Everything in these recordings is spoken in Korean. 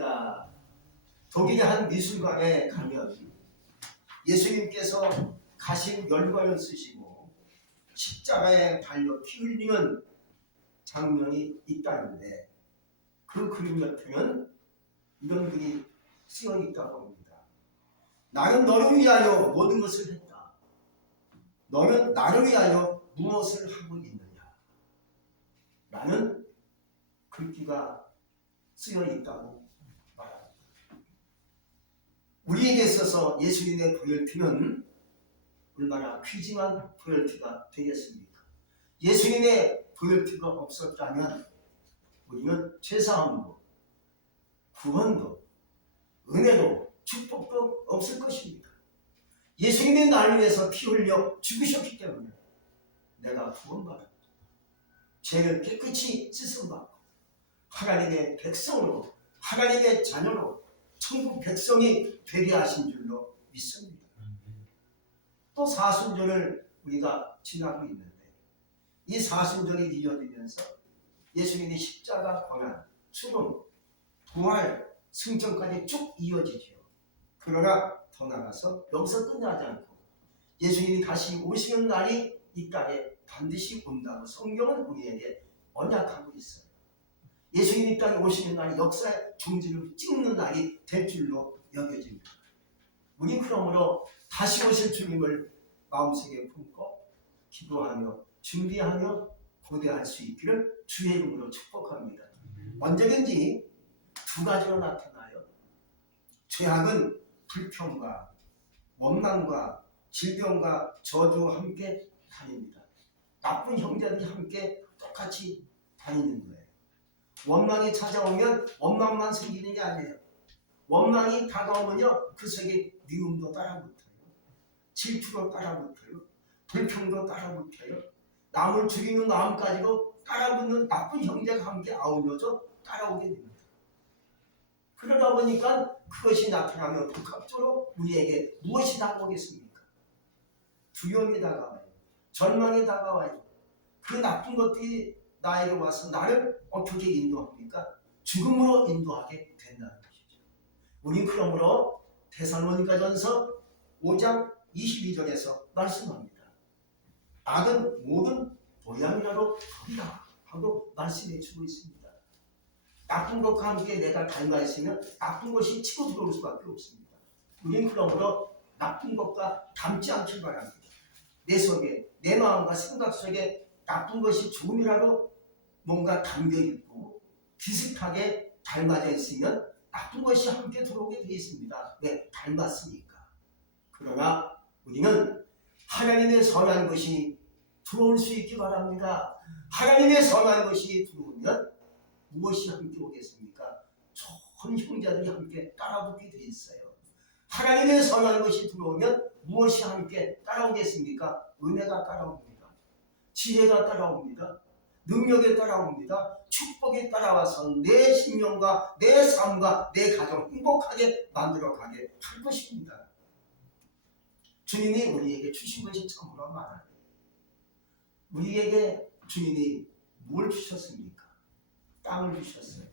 말입니다. 독일의 한 미술관에 가면 예수님께서 가신 열관을 쓰시고 십자가에 달려 피 흘리는 장면이 있다는데 그 그림 옆에는 이런 글이 쓰여 있다고 합니다. 나는 너를 위하여 모든 것을 했다. 너는 나를 위하여 무엇을 하고 있느냐? 라는 글귀가 쓰여 있다고 말합니다. 우리에게 있어서 예수님의 로열티는 얼마나 귀중한 로열티가 되겠습니까? 예수님의 로열티가 없었다면 우리는 죄사함도 구원도 은혜도 축복도 없을 것입니다. 예수님이 나를 위해서 피 흘려 죽으셨기 때문에 내가 구원받았고 죄를 깨끗이 씻음받고 하나님의 백성으로 하나님의 자녀로 천국 백성이 되게 하신 줄로 믿습니다. 또 사순절을 우리가 지나고 있는데 이 사순절이 이어지면서 예수님이 십자가 고난, 죽음, 부활, 승천까지 쭉 이어지죠. 그러나 더 나아가서 여기서 끝나지 않고 예수님이 다시 오시는 날이 이 땅에 반드시 온다고 성경은 우리에게 언약하고 있어요. 예수님이 이 땅에 오시는 날이 역사의 종지를 찍는 날이 될 줄로 여겨집니다. 우리 그러므로 다시 오실 주님을 마음속에 품고 기도하며 준비하며 고대할 수 있기를 주의 이름으로 축복합니다. 언제든지 두 가지로 나타나요. 죄악은 불평과 원망과 질병과 저주와 함께 다닙니다. 나쁜 형제들이 함께 똑같이 다니는 거예요. 원망이 찾아오면 원망만 생기는 게 아니에요. 원망이 다가오면요 그 속에 미움도 따라붙어요. 질투도 따라붙어요. 불평도 따라붙어요. 남을 죽이는 마음까지도 따라붙는 나쁜 형제가 함께 아울러져 따라오게 됩니다. 그러다 보니까 그것이 나타나면 복합적으로 우리에게 무엇이 다가오겠습니까? 두려움이 다가와요. 절망이 다가와요. 그 나쁜 것들이 나에게 와서 나를 어떻게 인도합니까? 죽음으로 인도하게 된다는 것이죠. 우리 그러므로 데살로니가전서 5장 22절에서 말씀합니다. 악은 모든 보양이라도 버리라 하고 말씀해 주고 있습니다. 나쁜 것과 함께 내가 닮아있으면 나쁜 것이 치고 들어올 수밖에 없습니다. 우리는 그러므로 나쁜 것과 닮지 않길 바랍니다. 내 속에 내 마음과 생각 속에 나쁜 것이 조금이라도 뭔가 담겨있고 비슷하게 닮아져 있으면 나쁜 것이 함께 들어오게 되어 있습니다. 왜? 닮았으니까. 그러나 우리는 하나님의 선한 것이 들어올 수 있기 바랍니다. 하나님의 선한 것이 들어오면 무엇이 함께 오겠습니까? 좋은 형제들이 함께 따라붙게 되어 있어요. 하나님의 선한 것이 들어오면 무엇이 함께 따라오겠습니까? 은혜가 따라옵니다. 지혜가 따라옵니다. 능력이 따라옵니다. 축복이 따라와서 내 신명과 내 삶과 내 가정 행복하게 만들어가게 할 것입니다. 주님이 우리에게 주신 것이 참으로 많아요. 우리에게 주님이 뭘 주셨습니까? 땅을 주셨어요.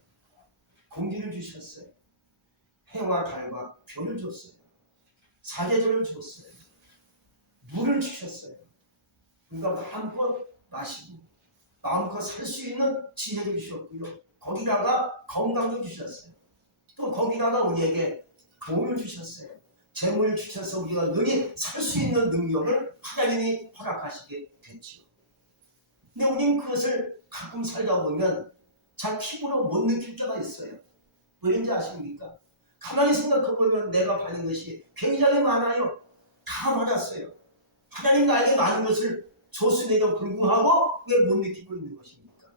공기를 주셨어요. 해와 달과 별을 줬어요. 사계절을 줬어요. 물을 주셨어요. 그러니까 마음껏 마시고 마음껏 살 수 있는 지혜를 주셨고요. 거기다가 건강도 주셨어요. 또 거기다가 우리에게 돈을 주셨어요. 재물을 주셔서 우리가 능히 살 수 있는 능력을 하나님이 허락하시게 됐죠. 근데 우리는 그것을 가끔 살다 보면 잘 피부로 못 느낄 때가 있어요. 왜인지 아십니까? 가만히 생각해보면 내가 받은 것이 굉장히 많아요. 다 받았어요. 하나님 나에게 많은 것을 줬음에도 불구하고 왜 못 느끼고 있는 것입니까?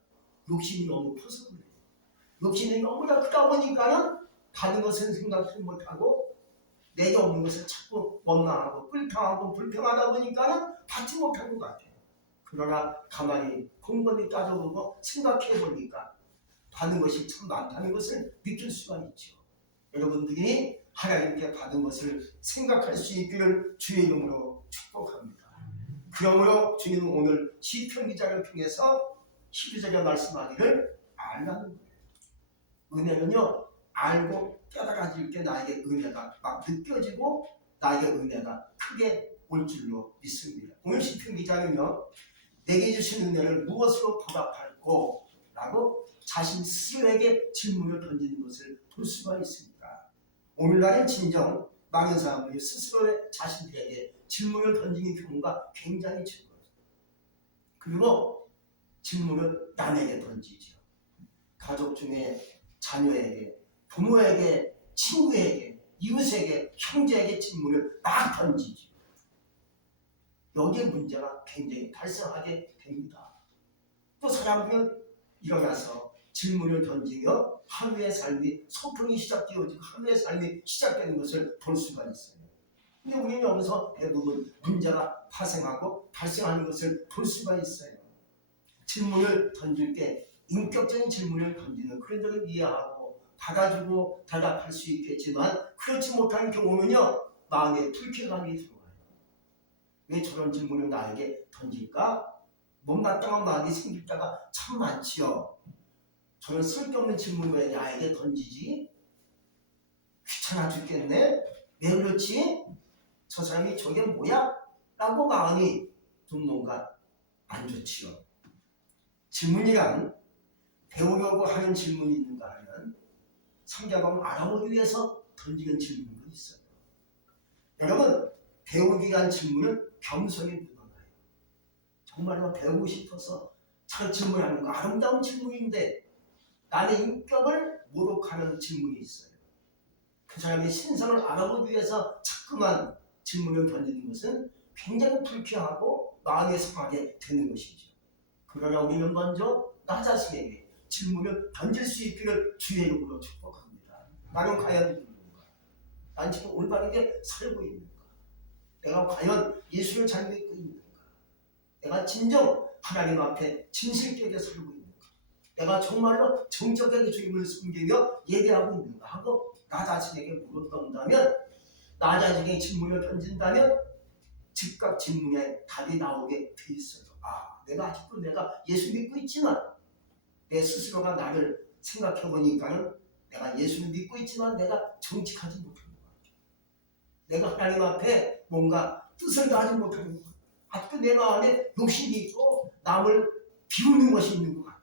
욕심이 너무 커서 그래요. 욕심이 너무나 크다 보니까는 받은 것은 생각하지 못하고 내게 없는 것을 자꾸 원망하고 불평하고 불평하다 보니까는 받지 못할 것 같아요. 그러나 가만히 곰곰이 따져보고 생각해 보니까 받은 것이 참 많다는 것을 느낄 수가 있죠. 여러분들이 하나님께 받은 것을 생각할 수 있기를 주의 이름으로 축복합니다. 그러므로 주님은 오늘 시편 기자를 통해서 12절에 말씀하기를 알라는 거예요. 은혜는요 알고 깨달아질 때 나에게 은혜가 막 느껴지고 나에게 은혜가 크게 올 줄로 믿습니다. 오늘 시편 기자는요, 내게 주신 은혜를 무엇으로 보답할꼬? 라고 자신 스스로에게 질문을 던지는 것을 볼 수가 있습니다. 오늘날은 진정 많은 사람들이 스스로 자신들에게 질문을 던지는 경우가 굉장히 적어요. 그리고 질문을 남에게 던지죠. 가족 중에 자녀에게, 부모에게, 친구에게, 이웃에게, 형제에게 질문을 막 던지죠. 여기에 문제가 굉장히 발생하게 됩니다. 또 사람들은 일어나서 질문을 던지며 하루의 삶이 소통이 시작되어지고 하루의 삶이 시작되는 것을 볼 수가 있어요. 근데 우리는 여기서 대부분 문제가 발생하고 발생하는 것을 볼 수가 있어요. 질문을 던질 때 인격적인 질문을 던지는 그런 적을 이해하고 받아주고 대답할 수 있겠지만 그렇지 못한 경우는요, 마음에 불쾌감이 들어와요. 왜 저런 질문을 나에게 던질까? 못마땅한 마음이 생길 때가 참 많지요. 저는 쓸데없는 질문을 왜 나에게 던지지? 귀찮아 죽겠네? 왜 그렇지? 저 사람이 저게 뭐야? 라고 마음이 좀 뭔가 안 좋지요. 질문이란 배우려고 하는 질문이 있는가 하면 상대방을 알아보기 위해서 던지는 질문도 있어요. 여러분, 배우기 위한 질문은 겸손이 묻어나요. 정말로 배우고 싶어서 잘 질문하는 거 아름다운 질문인데 나의 인격을 모독하는 질문이 있어요. 그 사람의 신성을 알아보기 위해서 자꾸만 질문을 던지는 것은 굉장히 불쾌하고 마음이 상하게 되는 것이죠. 그러나 우리는 먼저 나 자신에게 질문을 던질 수 있기를 주의 이름으로 축복합니다. 나는 과연 누군가? 난 지금 올바르게 살고 있는가? 내가 과연 예수를 잘 믿고 있는가? 내가 진정 하나님 앞에 진실되게 살고 있는가? 내가 정말로 정적하게 주님을 섬기며 예배하고 있는가 하고 나 자신에게 물어본다면, 나 자신에게 질문을 던진다면 즉각 질문에 답이 나오게 돼 있어요. 아, 내가 아직도 내가 예수 믿고 있지만 내 스스로가 나를 생각해 보니까는 내가 예수를 믿고 있지만 내가 정직하지 못하는 것 같아요. 내가 하나님 앞에 뭔가 뜻을 다하지 못하는 것 같아요. 아직도 내 마음에 욕심이 있고 남을 비우는 것이 있는 것 같아요.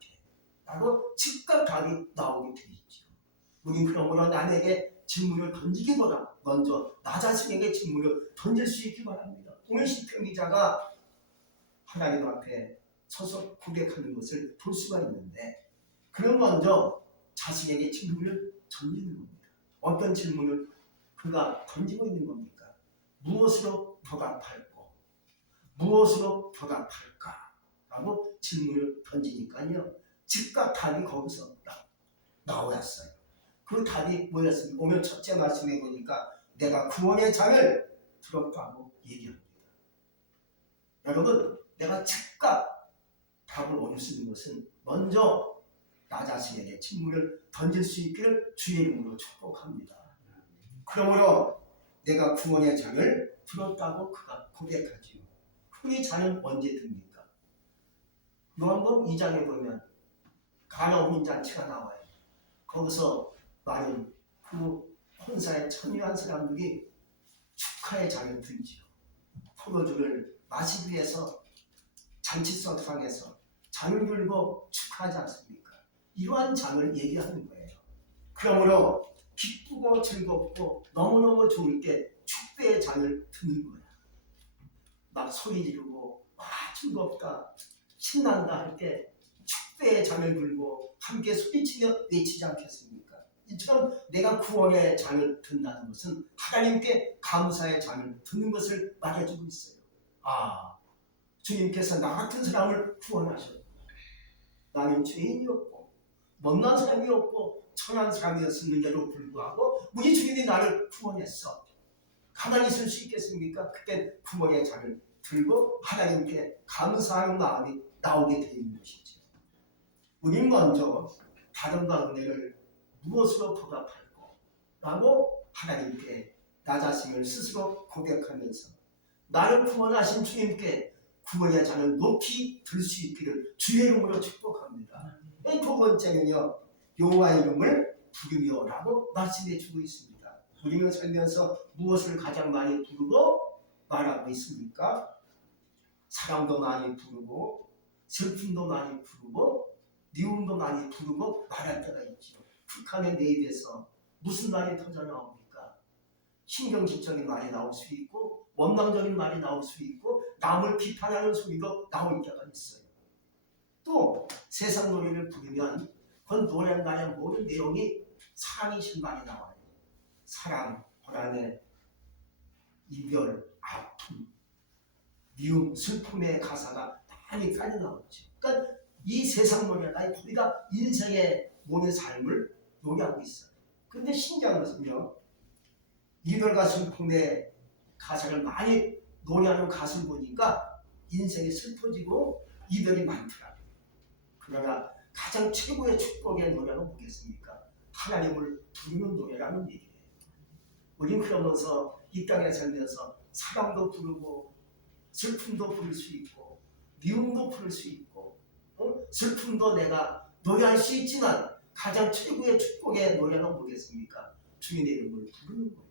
라고 즉각 답이 나오게 돼 있죠. 우린 그러므로 남에게 질문을 던지기보다 먼저 나 자신에게 질문을 던질 수 있기 바랍니다. 오늘 시편 기자가 하나님 앞에 서서 고백하는 것을 볼 수가 있는데, 그는 먼저 자신에게 질문을 던지는 겁니다. 어떤 질문을 그가 던지고 있는 겁니까? 무엇으로 보답할까? 무엇으로 보답할까? 라고 질문을 던지니까요, 즉각 답이 거기서 나왔어요. 그 답이 뭐였습니까? 오늘 첫째 말씀해 보니까 내가 구원의 잔을 들었다고 얘기합니다. 여러분, 내가 즉각 답을 얻을 수 있는 것은 먼저 나 자신에게 질문을 던질 수 있기를 주의 이름으로 축복합니다. 그러므로 내가 구원의 잔을 들었다고 그가 고백하지요. 그 잔은 언제 듭니까? 요한복음 2장에 보면 가나 혼인 잔치가 나와요. 거기서 많은 그 혼사에 참여한 사람들이 축하의 잔을 들지요. 포도주를 마시기 위해서 잔치석상에서 잔을 들고 축하하지 않습니까? 이러한 잔을 얘기하는 거예요. 그러므로 기쁘고 즐겁고 너무너무 좋을 때 축배의 잔을 드는 거야. 막 소리 지르고 와 즐겁다 신난다 할 때 축배의 잔을 들고 함께 소리치며 외치지 않겠습니까? 이처럼 내가 구원의 잔을 든다는 것은 하나님께 감사의 잔을 드는 것을 말해주고 있어요. 아, 주님께서 나 같은 사람을 구원하셨고 나는 죄인이었고 못난 사람이었고 천한 사람이었는데도 불구하고 우리 주님이 나를 구원했어. 가만히 있을 수 있겠습니까? 그때 구원의 잔을 들고 하나님께 감사하는 마음이 나오게 되는 것이죠. 우린 먼저 다른과 은혜를 무엇으로 보답할까? 라고 하나님께 나 자신을 스스로 고백하면서 나를 구원하신 주님께 구원의 잔을 높이 들 수 있기를 주의 이름으로 축복합니다. 두 번째는요, 여호와의 이름을 부르며라고 말씀해 주고 있습니다. 우리는 살면서 무엇을 가장 많이 부르고 말하고 있습니까? 사랑도 많이 부르고 슬픔도 많이 부르고 미움도 많이 부르고 말할 때가 있죠. 북한의 내 입에서 무슨 말이 터져 나옵니까? 신경질적인 말이 나올 수 있고 원망적인 말이 나올 수 있고 남을 비판하는 소리도 나올 때가 있어요. 또 세상 노래를 부르면 그 노래의 모든 내용이 사랑이신 말이 나와요. 사랑, 고난의 이별, 아픔, 미움, 슬픔의 가사가 많이 깔려 나오죠. 그러니까 이 세상 노래가 우리가 인생의 모든 삶을 노래하고 있어요. 그런데 신기한 것은요, 이별과 슬픔의 가사를 많이 노래하는 가수를 보니까 인생이 슬퍼지고 이별이 많더라고요. 그러나 가장 최고의 축복의 노래가 뭐겠습니까? 하나님을 부르는 노래라는 얘기예요. 우린 그러면서 이 땅에 살면서 사랑도 부르고 슬픔도 부를 수 있고 미움도 부를 수 있고 슬픔도 내가 노래할 수 있지만 가장 최고의 축복의 노래가 뭐겠습니까? 주님의 이름을 부르는 거예요.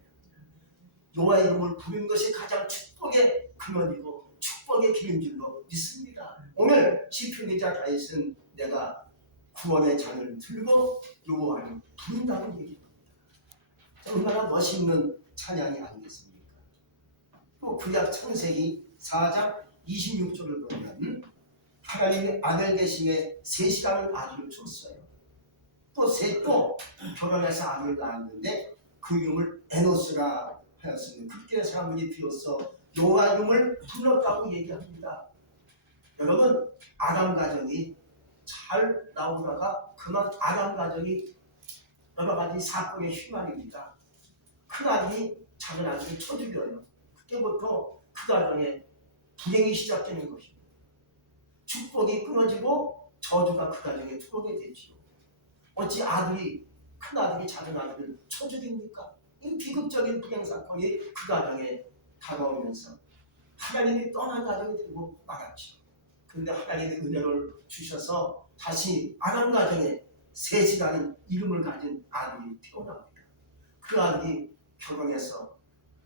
여호와의 이름을 부르는 것이 가장 축복의 근원이고 축복의 길인 줄로 믿습니다. 오늘 시편 기자 다윗은 내가 구원의 잔을 들고 여호와를 부른다는 얘기입니다. 얼마나 멋있는 찬양이 아니겠습니까? 또 구약 창세기 4장 26절을 보면 하나님이 아벨 대신에 셋이라는 아들을 줬어요. 또 셋도 결혼해서 아들을 낳았는데 그 이름을 에노스라 하였습니다. 그때 사람들이 비로소 여호와 이름을 불렀다고 얘기합니다. 여러분, 아담 가정이 잘 나오다가 그만 아담 가정이 여러 가지 사건에 휘말립니다. 큰 아들이 작은 아들을 쳐 죽여요. 그때부터 그 가정에 불행이 시작되는 것입니다. 축복이 끊어지고 저주가 그 가정에 들어오게 되죠. 어찌 큰 아들이 작은 아들을 쳐 죽입니까? 이 비극적인 불행 사건이 그 가정에 다가오면서 하나님이 떠난 가정이 되고 말았죠. 그런데 하나님의 은혜를 주셔서 다시 아담 가정에 셋이라는 이름을 가진 아들이 태어납니다. 그 아들이 결혼해서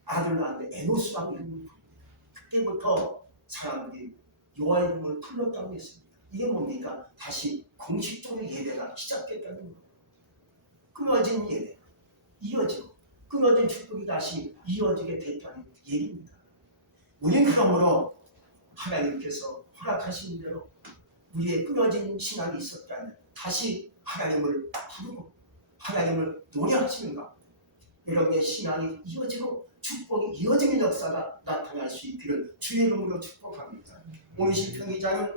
아들 낳았는데 에노스라고 이름을 부릅니다. 그때부터 사람들이 여호와 이름을 불렀다고 했습니다. 이게 뭡니까? 다시 공식적으로 예배가 시작됐다는 거예요. 끊어진 예배, 이어지고 끊어진 축복이 다시 이어지게 됐다는 얘기입니다. 우리는 그러므로 하나님께서 허락하신 대로 우리의 끊어진 신앙이 있었다면 다시 하나님을 부르고 하나님을 노래하시는 것, 여러분의 신앙이 이어지고 축복이 이어지는 역사가 나타날 수 있기를 주의 이름으로 축복합니다. 오늘 시편 기자는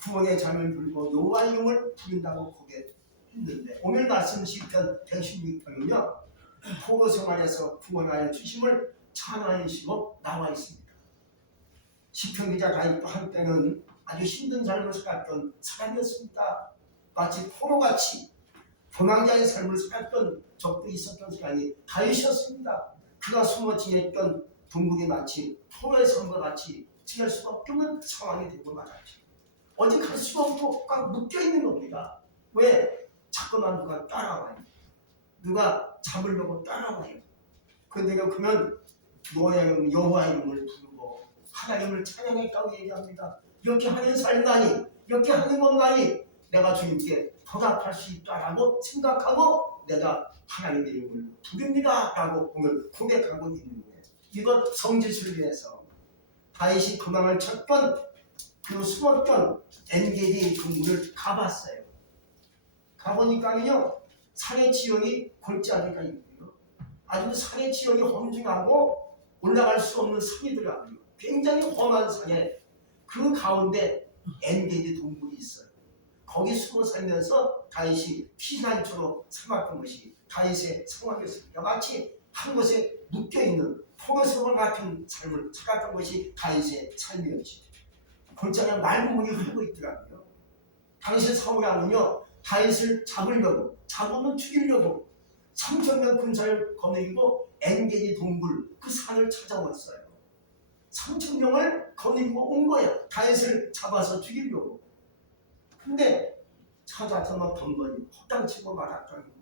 구원의 잠을 들고 여호와 이름을 부른다고 고백했는데 오늘 말씀 시편 116편은요 포로 생활에서 구원하여 주심을 찬양하시고 나와 있습니다. 시편 기자 다윗도 한때는 아주 힘든 삶을 살았던 사람이었습니다. 마치 포로같이 도망자의 삶을 살았던 적도 있었던 사람이 다윗이었습니다. 그가 숨어 지냈던 동국이 마치 포로의 삶과 같이 지낼 수밖에 없는 상황이 되고 말았죠. 어디 갈 수가 없고 꽉 묶여있는 겁니다. 왜? 자꾸만 누가 따라와요. 누가 잡으려고 따라와요. 그런데 그러면 여호와 이름을 부르고 하나님을 찬양했다고 얘기합니다. 이렇게 하는 삶만이, 이렇게 하는 것만이 내가 주님께 보답할 수 있다라고 생각하고 내가 하나님의 이름을 부릅니다 라고 오늘 고백하고 있는 거예요. 이것 성지순을 위해서 다윗이 도망을 쳤던 그 숨었던 엔게디 동굴을 가봤어요. 가보니까요 산의 지형이 골짜기가 있고요 아주 산의 지형이 험중하고 올라갈 수 없는 산이더라고요. 굉장히 험한 산에 그 가운데 엔게디 동굴이 있어요. 거기 숨어 살면서 다윗이 피난처로 삼았던 것이 다윗의 상황이었습니다. 마치 한 곳에 묶여있는 포로생활 같은 삶을 살았던 것이 다윗의 삶이었지. 골짜기에 맑은 물이 흐르고 있더라고요. 당시 사울왕은요 다윗을 잡으면 죽이려고 3,000명 군사를 거느리고 엔게디 동굴 그 산을 찾아왔어요. 3,000명을 거느리고 온 거예요. 다윗을 잡아서 죽이려고. 근데 찾아서 막 덤번이 헛당치고 말았다는 거예요.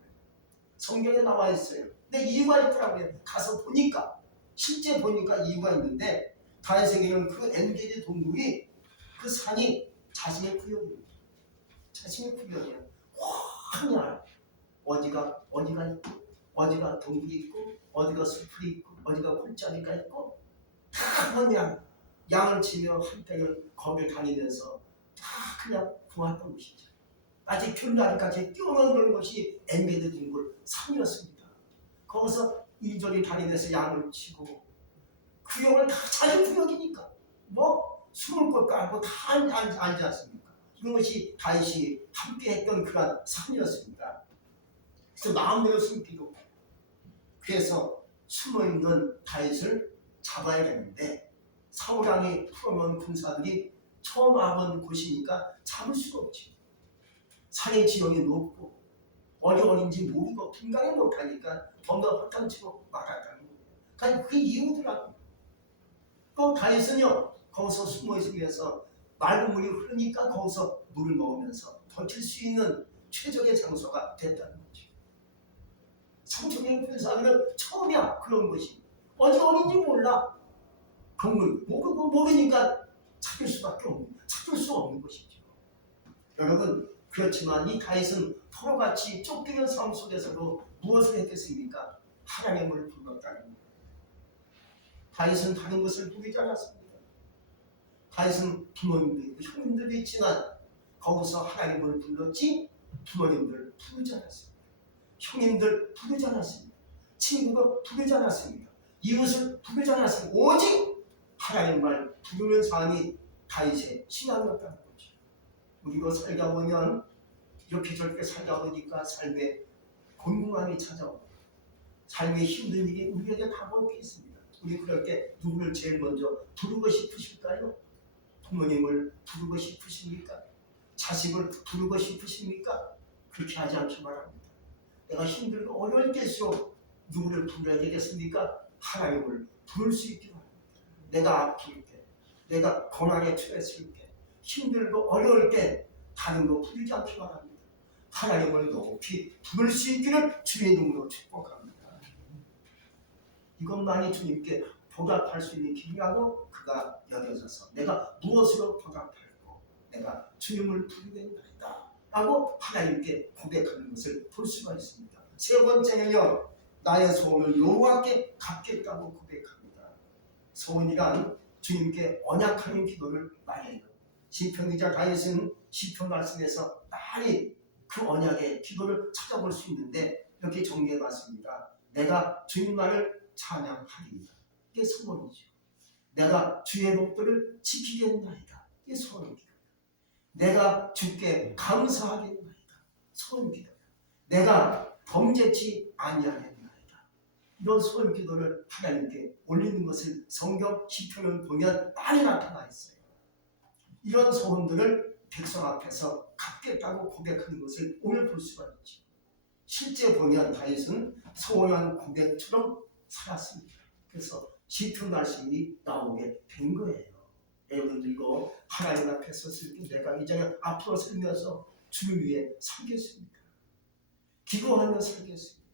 성경에 나와 있어요. 근데 이유가 있더라고요. 가서 보니까 실제 보니까 이유가 있는데 다윗에게는 그 엔게디 동굴이 그 산이 자신의 구역입니다. 자신의 구역이야. 황야 어디가 있고 어디가 동굴이 있고 어디가 숲이 있고 어디가 골짜기가 있고 다 그냥 양을 치며 한때는 거기를 다니면서 다 그냥 보았던 것이죠. 아직 귤날까지 뛰어넘는 것이 엔게디 동굴 산이었습니다. 거기서 이리저리 다니면서 양을 치고 구역을 다 자기 구역이니까 뭐 숨을 곳도 알고 다 알지 않습니까? 이것이 다윗이 함께했던 그런 산이었습니다. 그래서 마음대로 숨기도 그래서 숨어있는 다윗을 잡아야겠는데 사울왕이 풀어놓은 군사들이 처음 와본 곳이니까 잡을 수가 없지. 산의 지형이 높고 어디 어딘지 모르고 분간을 못하니까 덤더 확장치고 막았다는 거예요. 그러니까 그 이유더라고요. 또 다윗은요 거기서 숨어있으면서 맑은 물이 흐르니까 거기서 물을 먹으면서 버틸 수 있는 최적의 장소가 됐다는 거죠. 성적인 군사들은 처음이야 그런 것이. 어디 어딘지 몰라. 동물 모르니까 찾을 수 없는 것이죠. 여러분 그렇지만 이 다윗은 포로같이 쫓기는 삶 속에서도 무엇을 했겠습니까? 하나님을 불렀다는 거예요. 다윗은 다른 것을 부리지 않았습니다. 다윗은 부모님도 있고 형님들도 있지만 거기서 하나님을 불렀지 부모님들 부르지 않았습니다. 형님들 부르지 않았습니다. 친구가 부르지 않았습니다. 이웃을 부르지 않았습니다. 오직 하나님만 부르는 삶이 다윗의 신앙이었다는 거죠. 우리도 살다 보면 이렇게 저렇게 살다 보니까 삶에 곤궁함이 찾아오고 삶의 힘든 일이 우리에게 다가오게 있습니다. 우리 그럴 때 누구를 제일 먼저 부르고 싶으실까요? 부모님을 부르고 싶으십니까? 자식을 부르고 싶으십니까? 그렇게 하지 않기 바랍니다. 내가 힘들고 어려울 때일수록 누구를 부르야 되겠습니까? 하나님을 부를 수 있기 바랍니다. 내가 아플 때, 내가 고난에 처했을 때, 힘들고 어려울 때 다른 거 부르지 않기 바랍니다. 하나님을 높이 부를 수 있기를 주의 이름으로 축복합니다. 이것만이 주님께 보답할 수 있는 길이라고 그가 여겨져서 내가 무엇으로 보답할고 내가 주님을 부르겠나이다 라고 하나님께 고백하는 것을 볼 수가 있습니다. 세 번째는요, 나의 소원을 여호와께 갚겠다고 고백합니다. 소원이란 주님께 언약하는 기도를 말해요. 시편기자 다윗은 시편 말씀에서 많이 그 언약의 기도를 찾아볼 수 있는데 이렇게 정리해봤습니다. 내가 주님만을 찬양하리이다. 이게 소원이죠. 내가 주의 법도를 지키겠나이다. 이게 소원입니다. 내가 주께 감사하겠나이다. 소원입니다. 내가 범죄치 아니하겠나이다. 이런 소원 기도를 하나님께 올리는 것을 성경 시편을 보면 많이 나타나 있어요. 이런 소원들을 백성 앞에서 갚겠다고 고백하는 것을 오늘 볼 수가 있죠. 실제 보면 다윗은 소원한 고백처럼 살았습니다. 그래서 시편 말씀이 나오게 된 거예요. 여러분들도 하나님 앞에 섰을 때 내가 이제 앞으로 살면서 주를 위해 살겠습니다. 기도하며 살겠습니다.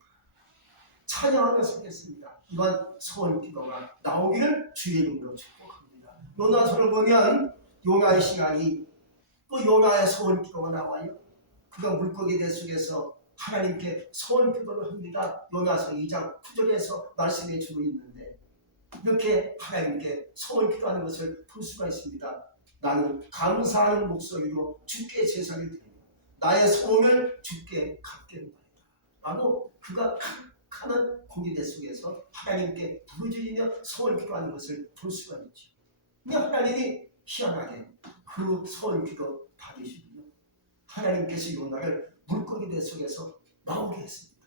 찬양하며 살겠습니다. 이런 소원 기도가 나오기를 주의 이름으로 축복합니다. 요나서를 보면 요나의 시간이 또 요나의 소원 기도가 나와요. 그가 물고기 대 속에서 하나님께 소원 기도를 합니다. 요나서 2장 9절에서 말씀해 주고 있는데 이렇게 하나님께 소원 기도하는 것을 볼 수가 있습니다. 나는 감사하는 목소리로 주께 제사를 드립니다. 나의 소원을 주께 갚겠나이다. 라고 그가 하는 공기대 속에서 하나님께 부르짖으며 소원 기도하는 것을 볼 수가 있죠. 근데 하나님이 희한하게 그 소원 기도 받으시고요. 하나님께서 요나를 물고기대 속에서 나오게 했습니다.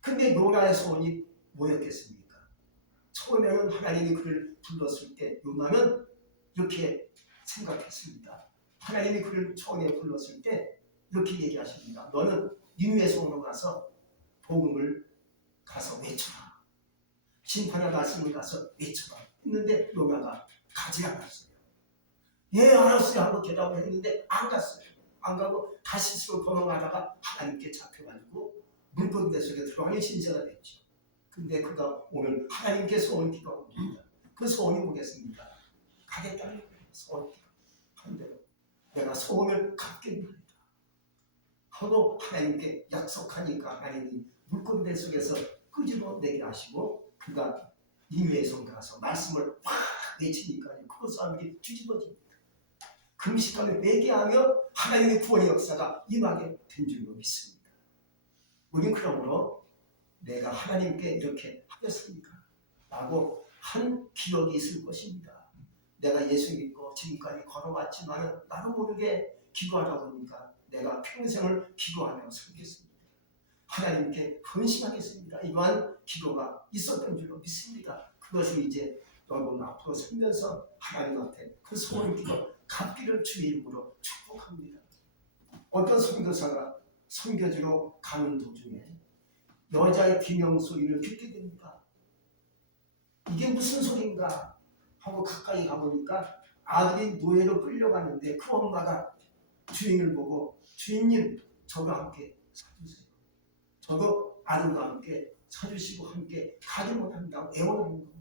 근데 요나의 소원이 뭐였겠습니까? 처음에는 하나님이 그를 불렀을 때 요나는 이렇게 생각했습니다. 하나님이 그를 처음에 불렀을 때 이렇게 얘기하십니다. 너는 니느웨 성으로 가서 복음을 가서 외쳐라. 심판의 말씀을 가서 외쳐라. 했는데 요나가 가지 않았어요. 예, 알았어요 하고 대답을 했는데 안 갔어요. 안 가고 다시스로 걸어가다가 하나님께 잡혀가지고 물고기 속에 들어가는 신세가 됐죠. 근데 그가 오늘 하나님께 소원 기도합니다. 그 소원이 뭐겠습니까? 가겠다는 소원 기도한 대로 내가 소원을 갚겠습니다 하고 하나님께 약속하니까 하나님이 물고기 속에서 끄집어내게 하시고 그가 니느웨성 가서 말씀을 확 내치니까 그 사람이 뒤집어집니다. 금식하며 회개하며 하나님의 구원의 역사가 임하게 된 줄로 믿습니다. 우리는 그러므로 내가 하나님께 이렇게 하겠습니까? 라고 한 기억이 있을 것입니다. 내가 예수 믿고 지금까지 걸어왔지만 나도 모르게 기도하다 보니까 내가 평생을 기도하며 살겠습니다. 하나님께 헌신하겠습니다. 이러한 기도가 있었던 줄로 믿습니다. 그것을 이제 여러분 앞으로 살면서 하나님 앞에 그 소원 기도 갚기를 주의 이름으로 축복합니다. 어떤 선교사가 선교지로 가는 도중에 여자의 비명 소리를 듣게 됩니다. 이게 무슨 소리인가 하고 가까이 가보니까 아들이 노예로 끌려가는데 그 엄마가 주인을 보고 주인님 저와 함께 사주세요. 저도 아들과 함께 사주시고 함께 가지 못한다고 애원하는 겁니다.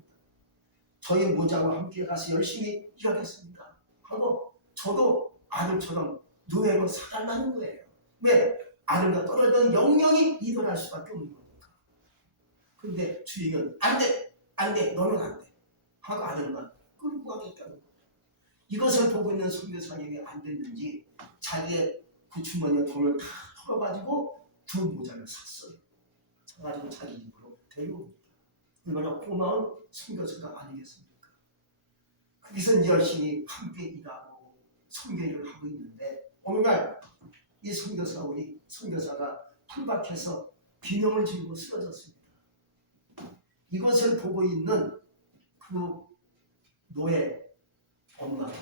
저희 모자와 함께 가서 열심히 일하겠습니다 하고 저도 아들처럼 노예로 살아나는 거예요. 왜? 아들과 떨어져 영영이 이동할 수밖에 없는 거니까. 근데 주인은 안 돼, 너는 안 돼 하고 아들만 끌고 가겠다는 거예요. 이것을 보고 있는 선교사님이 안 됐는지 자기의 그 주머니에 돈을 다 털어가지고 두 모자를 샀어요. 사가지고 자기 집으로 데려옵니다. 얼마나 고마운 선교사가 아니겠습니까? 거기서 열심히 함께 일하고 선교를 하고 있는데 어느 날 이 우리 선교사가 풀밭에서 비명을 지르고 쓰러졌습니다. 이것을 보고 있는 그 노예 엄마가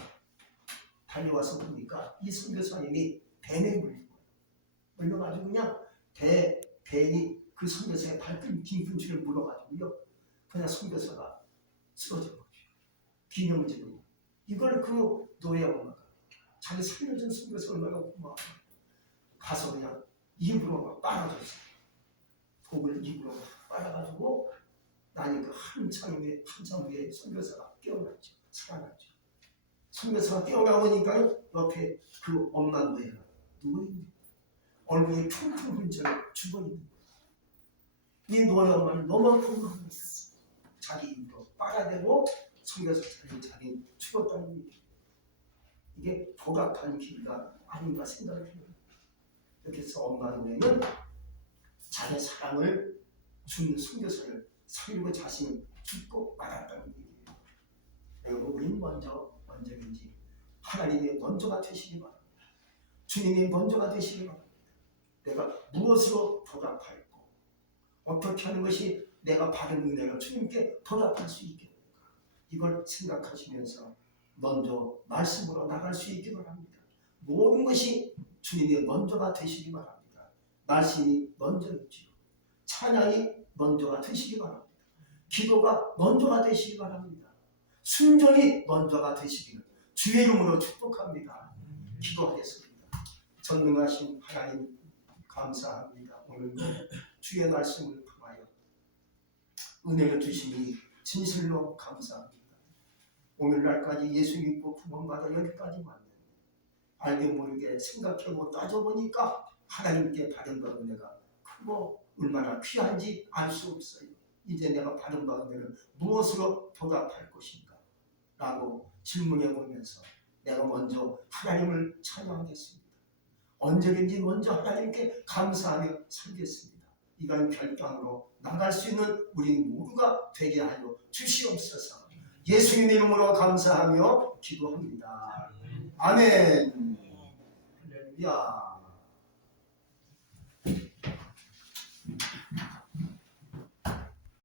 달려와서 보니까 이 선교사님이 뱀에 물려가지고 그냥 뱀이 그 선교사의 발등 뒤꿈치를 물어가지고요 그냥 선교사가 쓰러져 버려요. 비명을 지르고 이걸 그 노예 엄마가 자기 살려준 선교사 얼마나 고마워 가서 그냥 입으로 막 빨아줬어요. 독을 입으로 빨아가지고 나니 그 한참 후에 선교사가 깨어났죠. 살아났죠. 선교사가 깨어나보니까 옆에 그 엄마 노예가 누워있는 얼굴이 퉁퉁 흔적이 죽어있는 이 노예 엄마는 너무 고마워요. 자기 입으로 빨아대고 선교사 자기 죽었다는 얘기. 이게 도락한 길이가 아닌가 생각을 해요. 이렇게 해서 엄마 노예는 자기 사랑을 준 선교사를 살리고 자신을 죽고 말았다는 얘기예요. 여러분 우리는 먼저인지 하나님이 먼저가 되시기 바랍니다. 주님이 먼저가 되시기 바랍니다. 내가 무엇으로 보답할고 어떻게 하는 것이 내가 받은 은혜를 주님께 보답할 수 있겠는가 이걸 생각하시면서 먼저 말씀으로 나갈 수 있기 바랍니다. 모든 것이 주님이 먼저가 되시기 바랍니다. 말씀이 먼저였지요. 찬양이 먼저가 되시기 바랍니다. 기도가 먼저가 되시기 바랍니다. 순종이 먼저가 되시기를 주의 이름으로 축복합니다. 기도하겠습니다. 전능하신 하나님 감사합니다. 오늘 주의 말씀을 통하여 은혜를 주시니 진실로 감사합니다. 오늘날까지 예수 믿고 구원받아 여기까지 왔는데 알게 모르게 생각해보고 따져보니까 하나님께 받은 바 은혜가 크고 얼마나 귀한지 알 수 없어요. 이제 내가 받은 바 은혜를 무엇으로 보답할 것인가 라고 질문해보면서 내가 먼저 하나님을 찬양하겠습니다. 언제든지 먼저 하나님께 감사하며 살겠습니다. 이건 결단으로 나갈 수 있는 우리 모두가 되게 하여 주시옵소서. 예수님 이름으로 감사하며 기도합니다. 아멘. 할렐루야.